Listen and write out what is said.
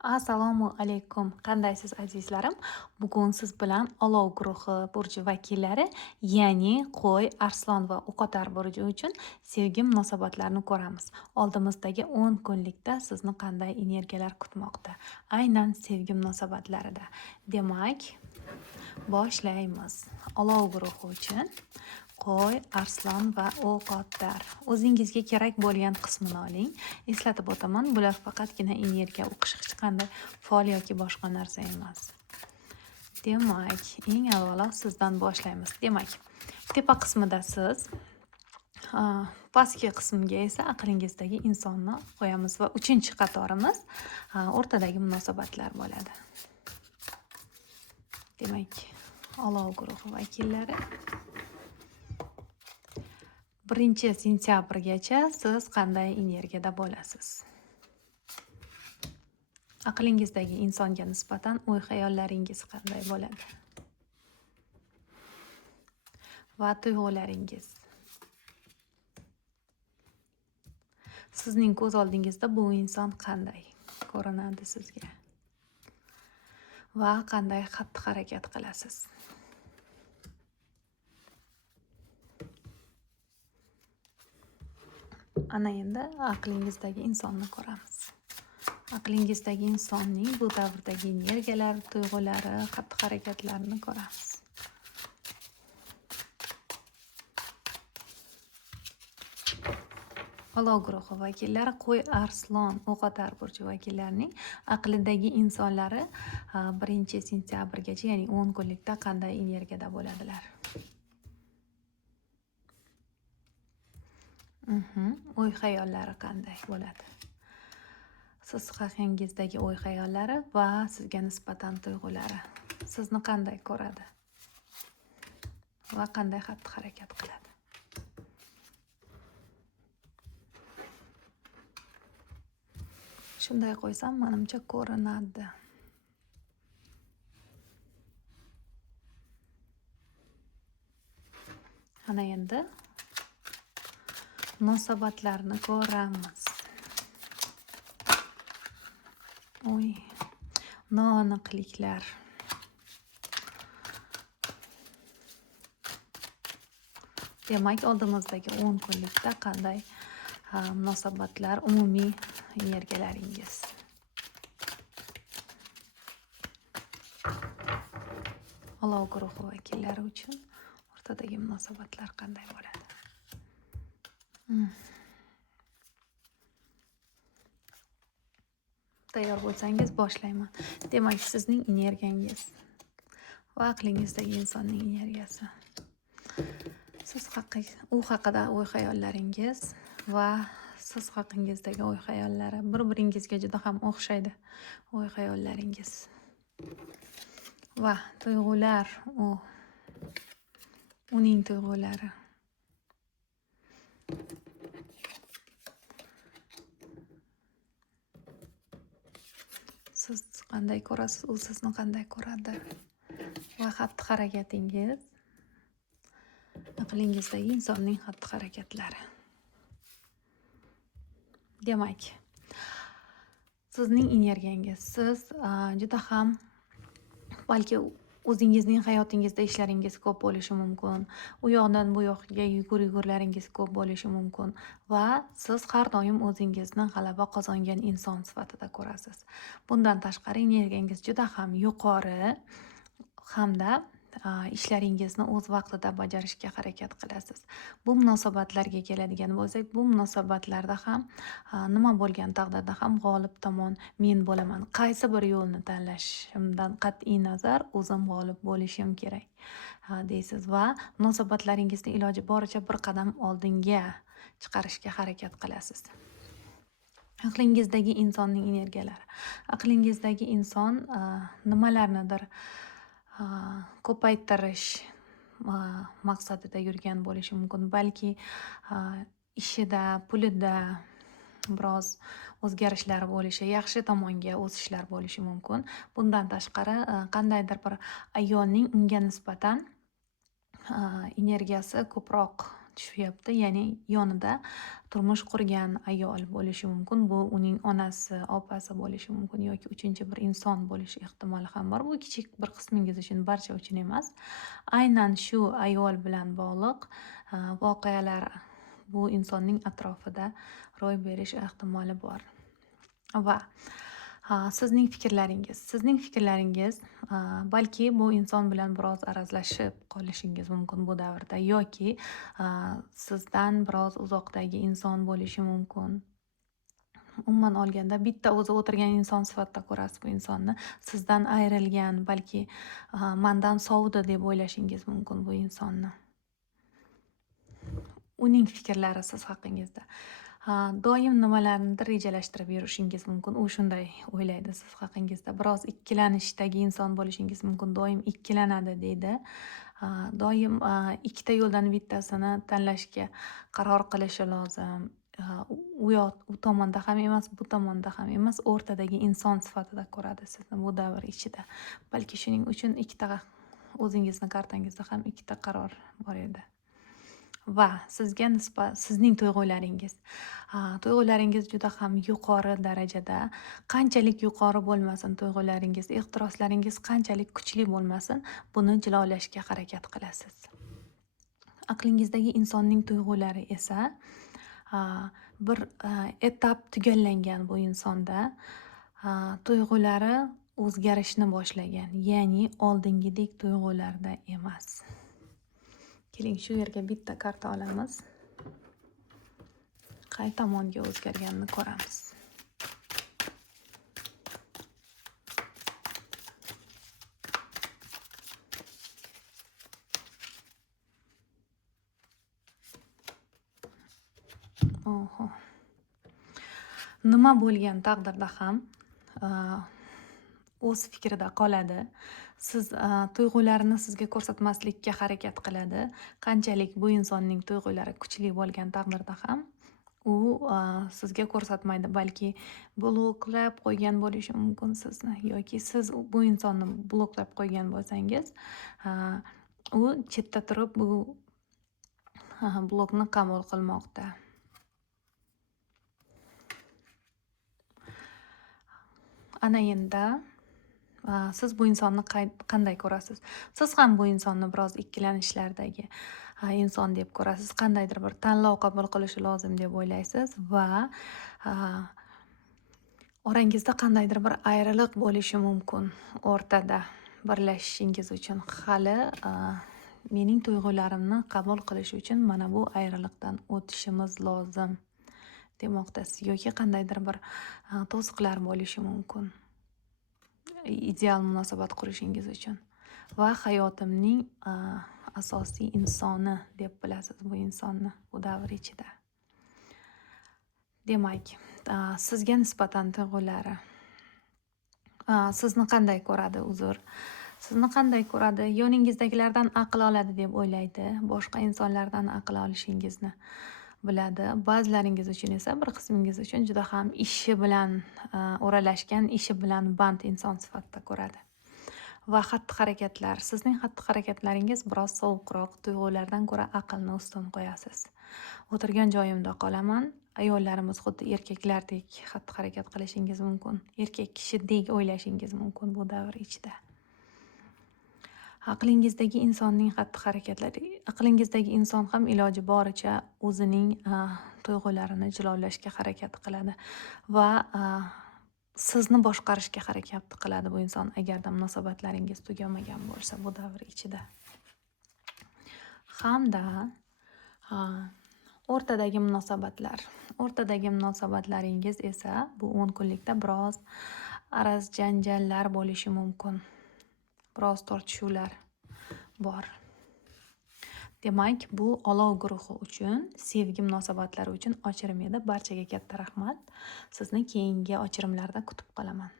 Assalomu alaykum. Qandaysiz azizlarim? Bugun siz bilan olov guruhi burji vakillari, ya'ni qo'y, arslon va o'qotar burji uchun sevgi munosabatlarini ko'ramiz. Oldimizdagi 10 kunlikda sizni qanday energiyalar kutmoqda? Aynan sevgi munosabatlarida. Demak, boshlaymiz. Olov guruhi uchun qo'y, arslon va o'qotar. O'zingizga kerak bo'lgan qismini oling. Eslatib o'taman, bular faqatgina energiya o'qish hech qanday faol yoki boshqa narsa emas. Demak, eng avvalo sizdan boshlaymiz. Demak, tepa qismida siz, pastki qismga esa aqlingizdagi insonni qo'yamiz va 3-qatorimiz o'rtadagi munosabatlar bo'ladi. Demak, olov guruhi vakillari 1-sentyabrgacha siz qanday energiyada bo'lasiz? Aqlingizdagi insonga nisbatan o'y-xayollaringiz qanday bo'ladi? Va tuyg'ularingiz. Sizning ko'z oldingizda bu inson qanday ko'rinadi sizga? Va qanday xatti-harakat qilasiz? Ana endi aqlingizdagi insonni ko'ramiz. Aqlingizdagi insonning bu davrdagi energiyalari, tuyg'ulari, xatti-harakatlarini ko'ramiz. Olov guruhi vakillari qo'y, arslon, o'qotar burji vakillarining aqlidagi insonlari 1-sentyabrgacha, ya'ni 10 kunlikda qanday energiyada bo'ladilar? O'y-xayollari qanday bo'ladi? Siz haqingizdagi o'y-xayollari va sizga nisbatan tuyg'ulari sizni qanday ko'radi? Va qanday xatti-harakat qiladi? Shunday qo'ysam, menimcha ko'rinadi. Ana endi munosabatlarni ko'ramiz. Noaniqliklar. Demak, oldimizdagi 10 kunlikda qanday munosabatlar, umumiy energiyalaringiz? Olov guruhi vakillari uchun o'rtadagi munosabatlar qanday bo'ladi? Tayyor bo'lsangiz boshlayman. Demak, sizning energiyangiz va aqlingizdagi insonning energiyasi. Siz u haqida o'y-xayollaringiz va siz haqingizdagi o'y-xayollari bir-biringizga juda ham o'xshaydi. O'y-xayollaringiz va tuyg'ular, uning tuyg'ulari. Siz qanday ko'rasiz, u sizni qanday ko'radi? Va xatti-harakatingiz, aqlingizdagi insonning xatti-harakatlari. Demak, sizning energiyangiz, siz juda ham balki o'zingizning hayotingizda ishlaringiz ko'p bo'lishi mumkin. U yoqdan bu yoqqa yugurlaringiz ko'p bo'lishi mumkin va siz har doim o'zingizni g'alaba qozongan inson sifatida ko'rasiz. Bundan tashqari energiyangiz juda ham yuqori hamda ishlaringizni o'z vaqtida bajarishga harakat qilasiz. Bu munosabatlarga keladigan bo'lsak, bu munosabatlarda ham nima bo'lgan taqdirda ham g'olib tomon men bo'laman. Qaysi bir yo'lni tanlashimdan qat'iy nazar o'zim g'olib bo'lishim kerak deysiz va munosabatlaringizni iloji boricha bir qadam oldinga chiqarishga harakat qilasiz. Aqlingizdagi insonning energiyalari. Aqlingizdagi inson nimalarnidir ko'paytirish maqsadida yurgan bo'lishi mumkin. Balki ishida, pulida biroz o'zgarishlar bo'lishi, yaxshi tomonga o'sishlar bo'lishi mumkin. Bundan tashqari qandaydir bir ayolning unga nisbatan energiyasi ko'proq tushyapti. Ya'ni yonida turmush qurgan ayol bo'lishi mumkin. Bu uning onasi, opasi bo'lishi mumkin yoki uchinchi bir inson bo'lishi ehtimoli ham bor. Bu kichik bir qismingiz uchun, barcha uchun emas. Aynan shu ayol bilan bog'liq voqealar bu insonning atrofida ro'y berish ehtimoli bor. Va sizning fikrlaringiz balki bu inson bilan biroz arazlashib qolishingiz mumkin bu davrda, yoki sizdan biroz uzoqdagi inson bo'lishi mumkin. Umuman olganda bitta o'zi o'tirgan inson sifatida ko'rasiz bu insonni. Sizdan ayrilgan, balki mandan sovudi deb o'ylashingiz mumkin bu insonni. Uning fikrlari siz haqingizda. Doim nimalarnidir rejalashtirib yurishingiz mumkin. U shunday o'ylaydi siz haqingizda. Biroz ikkilanishdagi inson bo'lishingiz mumkin. Doim ikkilanadi deydi. Doim ikkita yo'ldan bittasini tanlashga qaror qilishi lozim. U tomonda ham emas, bu tomonda ham emas, o'rtadagi inson sifatida ko'radi sizni bu davr ichida. Balki shuning uchun o'zingizni kartangizda ham ikkita qaror bor edi. Va sizga sizning tuyg'ularingiz juda ham yuqori darajada, qanchalik yuqori bo'lmasin tuyg'ularingiz, ehtiroslaringiz qanchalik kuchli bo'lmasin, buni jilolashga harakat qilasiz. Aqlingizdagi insonning tuyg'ulari esa bir etap tugallangan bu insonda. Tuyg'ulari o'zgarishni boshlagan, ya'ni oldingidek tuyg'ularda emas. Keling, shu yerga bitta karta olamiz. Qay tomonga o'zgarganini ko'ramiz. Oho. Nima bo'lgan taqdirda ham o'z fikrida qoladi. Siz tuyg'ularini sizga ko'rsatmaslikka harakat qiladi. Qanchalik bu insonning tuyg'ulari kuchli bo'lgan taqdirda ham u sizga ko'rsatmaydi, balki bloklab qo'ygan bo'lishi mumkin sizni, yoki siz bu insonni bloklab qo'ygan bo'lsangiz, u chetda turib bu blokni qabul qilmoqda. Ana endi siz bu insonni qanday ko'rasiz? Siz ham bu insonni biroz ikkilanishlardagi inson deb ko'rasiz. Qandaydir bir tanlov qabul qilishi lozim deb o'ylaysiz va orangizda qandaydir bir ayriliq bo'lishi mumkin. O'rtada birlashishingiz uchun hali mening tuyg'ularimni qabul qilish uchun mana bu ayriliqdan o'tishimiz lozim demoqdasiz, yoki qandaydir bir to'siqlar bo'lishi mumkin ideal munosabat qurishingiz uchun. Va hayotimning asosiy insoni deb bilasiz bu insonni bu davr ichida. Demak, sizga nisbatan tuyg'ulari sizni qanday ko'radi? Sizni qanday ko'radi? Yoningizdagilardan aql oladi deb o'ylaydi. Boshqa insonlardan aql olishingizni biladi. Ba'zilaringiz uchun esa, bir qismingiz uchun juda ham ishi bilan o'ralashgan, ishi bilan band inson sifatida ko'radi. Va sizning xatti-harakatlaringiz biroz sovuqroq, tuyg'ulardan ko'ra aqlni ustun qo'yasiz. O'tirgan joyimda qolaman. Ayollarimiz xuddi erkaklardek xatti-harakat qilishingiz mumkin. Erkak kishidek o'ylashingiz mumkin bu davr ichida. Aqlingizdagi inson ham iloji boricha o'zining tuyg'ularini jilolashga harakat qiladi va sizni boshqarishga harakat qiladi bu inson, agarda munosabatlaringiz tugamagan bo'lsa bu davr ichida. Hamda o'rtadagi munosabatlaringiz esa bu 10 kunlikda biroz araz janjallar bo'lishi mumkin. Biroz tortishuvlar bor. Demak, bu olov guruhi uchun, sevgi munosabatlari uchun ochirim edi. Barchaga katta rahmat. Sizni keyingi ochirimlarda kutib qolaman.